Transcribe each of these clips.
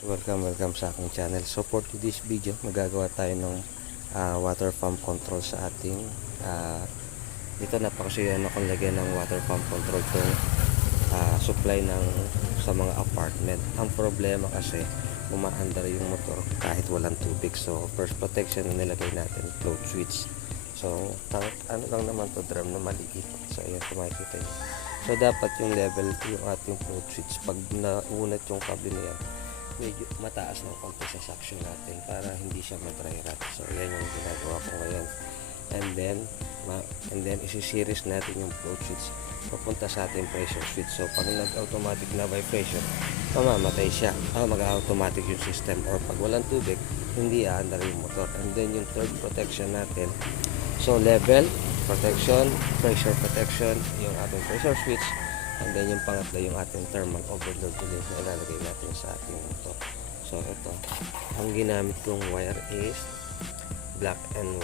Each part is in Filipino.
Welcome sa aking channel. So for today's video, magagawa tayo ng water pump control sa ating dito napakasuyan akong lagyan ng water pump control itong supply sa mga apartment. Ang problema kasi umaandar yung motor kahit walang tubig. So first protection na nilagay natin, float switch. So ano lang naman to, drum na maliit. So ayan, kung makikita nyo. So dapat yung level yung ating float switch, pag naunat yung kable na yan, medyo mataas ng konti sa suction natin para hindi siya ma-dry rot. So yan yung ginagawa ko ngayon. And then isi-series natin yung float switch papunta sa ating pressure switch. So pag nag-automatic na vibration, mamamatay siya. Mag-automatic yung system, or pag walang tubig, hindi aandar yung motor. And then yung third protection natin, so level protection, pressure protection, yung ating pressure switch. And then yung pangatlo, yung ating thermal overload ulit na ilalagay natin sa ating motor. So ito, ang ginamit kong wire is black and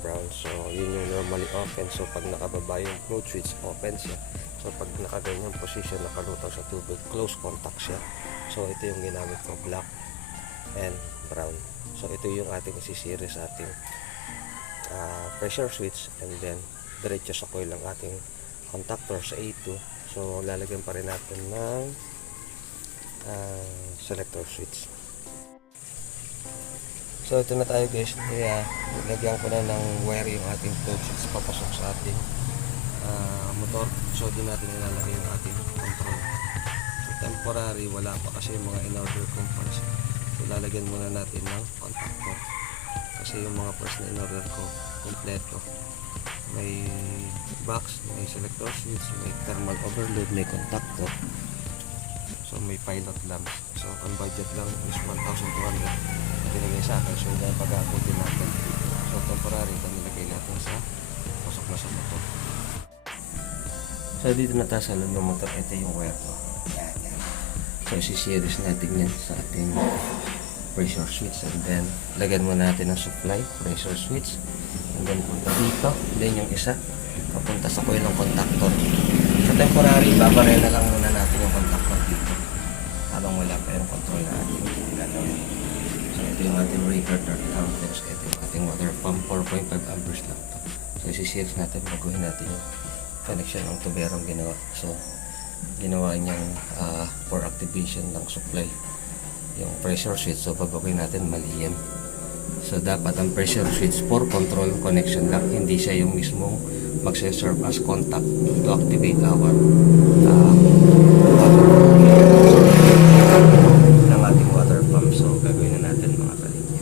brown. So yun yung normally open. So pag nakababa yung float switch, open siya. So pag nakaganyang position, nakalutaw sa tubig, close contact siya. So ito yung ginamit ko, black and brown. So ito yung ating isi-series sa ating pressure switch. And then diretso sa coil ang ating contactor sa A2. So lalagyan pa rin natin ng selector switch. So ito na tayo guys. Lagyan ko na ng wire yung ating float switch papasok sa ating motor. So din natin ilalagay yung ating control. So temporary, wala pa kasi yung mga in-order components. So lalagyan muna natin ng contactor kasi yung mga parts na in-order ko kompleto. May box, may selector switch, may thermal overload, may contactor. So may pilot lamp. So ang budget lang is 1,200 na binigay sa akin. So dahil pag-aabutin natin, so temporary ito nilagay natin sa pasok na sa motor. So dito na tayo sa loob ng motor. Ito yung wire ko. Yan. So isi-series natin yan sa ating pressure switch. And then lagyan mo natin ng supply, pressure switch. And then punta dito, then yung isa papunta sa coil ng contactor. Sa temporary, babaray na lang muna natin yung contactor dito habang wala pa yung control na ating gagawin. So ito yung ating breaker, third counters. Ito yung ating water pump, 4.5 amperes lang to. So isi-series natin, baguhin natin yung connection ng tuberong ginawa. So ginawa niyang for activation ng supply yung pressure switch. So babaguhin natin, mali yan. So dapat ang pressure switch for control connection lang, hindi siya yung mismong magse-serve as contact to activate our ng ating water pump. So gagawin na natin mga kalinya.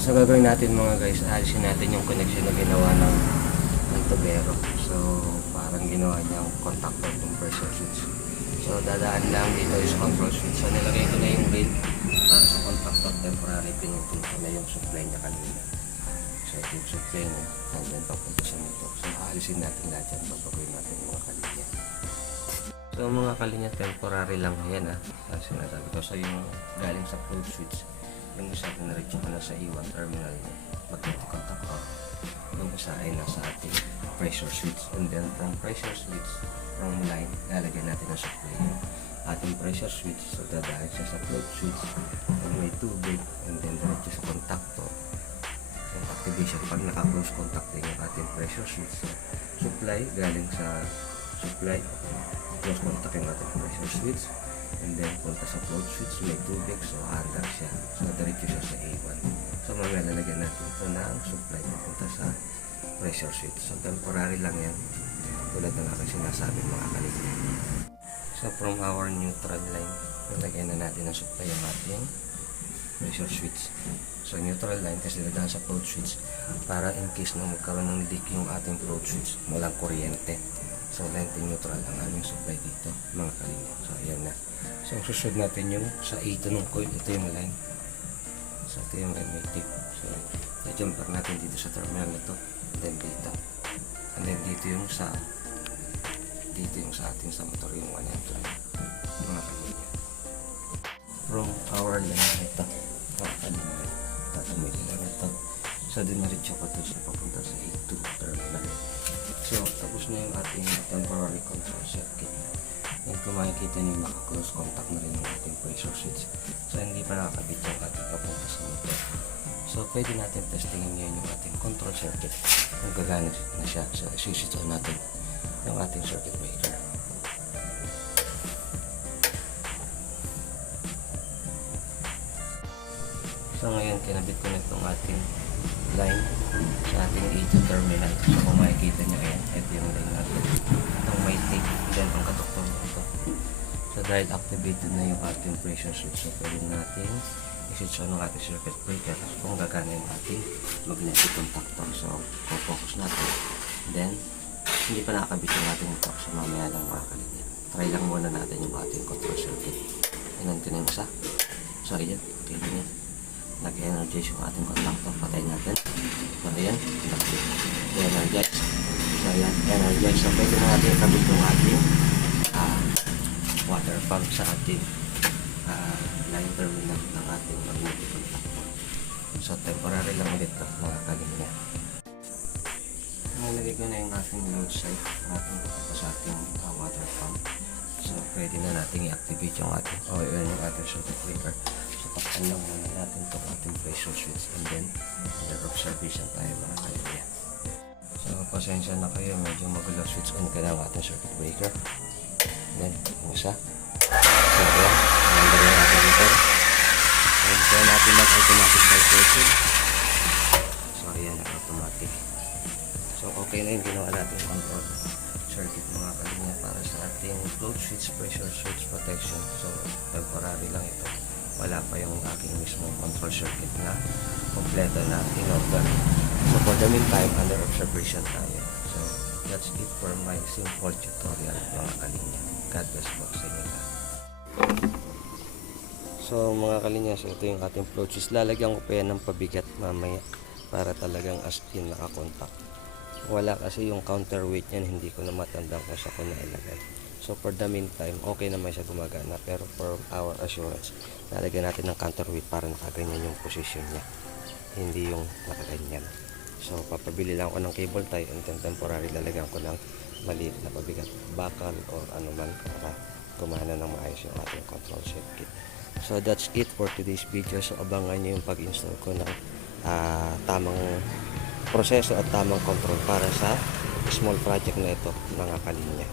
So gagawin natin mga guys, alisin natin yung connection na ginawa ng tubero. So parang ginawa niyang contactor ng pressure switch. So dadaan lang dito is control switch. So nilagay ko na yung rail para sa contactor, temporary pinutin ko na yung supply niya kanina. So ito yung supply niya, and then papunta sa nito. So aalisin natin lahat yan, babaguhin natin mga kalinya. So mga kalinya, temporary lang yan sinasabi ko. So yung galing sa float switch, yung isa pinarecho ko na sa E1 terminal niya, magnetic contactor. Yung isa ay nasa ating pressure switch, and then from pressure switch, from line, lalagyan natin ang supply yung ating pressure switch. So dadaan siya sa float switch, and may tubig, and then diretso sa contactor. Yung activation, pag naka-close contact din yung ating pressure switch. So supply, galing sa supply, close contact yung ating pressure switch, and then punta sa float switch, may tubig, so under siya. So diretso siya sa A1. So mamaya lalagyan natin ito ng supply punta sa pressure switch. So temporary lang yan, tulad na aking sinasabi mga kalinya. So from our neutral line, nalagyan na natin ang supply yung ating pressure switch. So neutral line kasi dadaan sa float switch para in case na magkaroon ng leak yung ating float switch, walang kuryente. So line to neutral ang aming supply dito mga kalinya. So ayan na. So susunod natin yung sa A2 ng coil. Ito yung line. So ito yung line may tip. So i-jumper natin dito sa terminal na to. And then dito. And then dito yung sa ating sa motor yung 1 and 2 mga kalinya. From our line ito mga kalinya, tatamili lang ito. So dinaritso ko ito sa papunta sa A2 terminal. So tapos na yung ating temporary control circuit. And kung makikita nyo, naka-close contact na rin yung ating pressure switch. So hindi pa nakakabit yung ating papunta sa motor. So pwede natin testingin ngayon yung ating control circuit kung gagana na siya. So switch on natin yung ating circuit breaker. So ngayon kinabit ko na itong ating line sa ating A2 terminal. So kung makikita nyo, ayan, ito yung line natin. Itong may tape, then ang katuktong ito. So dahil activated na yung ating pressure switch, so pwede natin i-switch on ng ating circuit breaker kung gagana yung ating magnetic contactor. So focus natin. Then hindi pa nakakabit yung ating motor, so mamaya lang mga kalinya. Try lang muna natin yung ating control circuit. Inan ko na yung isa. So ayan, okay na yan. Nag-energize yung ating contactor. Patay natin. So ayan, nag-energize. So ayan, energize. So pwede na natin kabit yung ating water pump sa ating line terminal ng ating magnetic contactor. So temporary lang ulit ito mga kalinya. Nalagay ko na yung ating load side natin papunta sa ating water pump. So pwede na natin i-activate yung ating yung ating circuit breaker. So takpan lang muna natin itong ating pressure switch and then under observation tayo mga kalinya. So pasensya na kayo, medyo magulo. Switch on ka na ang ating circuit breaker. Then yung isa. So ayan, nandun yung ating motor. And so natin mag-automatic vibration. So ayan, automatic. So okay na yung ginawa natin control circuit mga kalinya para sa ating float switch, pressure switch protection. So temporary lang ito. Wala pa yung aking mismong control circuit na kompleto na in-order. So for the meantime, under observation tayo. So that's it for my simple tutorial mga kalinya. God bless po sa inyo lahat. So mga kalinya, so ito yung ating float switch. Lalagyan ko pa yan ng pabigat mamaya para talagang as in nakakontak. Wala kasi yung counterweight niyan, hindi ko na matandang kung saan ko na ilagay. So for the meantime, okay naman siya gumagana, pero for our assurance, lalagyan natin ng counterweight para nakaganyan yung position niya, hindi yung nakaganyan. So papabili lang ako ng cable tie and then temporary lalagyan ko ng maliit na pabigat, bakal or ano man para gumana ng maayos yung ating control circuit. So that's it for today's video. So abangan nyo yung pag-install ko ng tamang proseso at tamang control para sa small project na ito mga kalinya.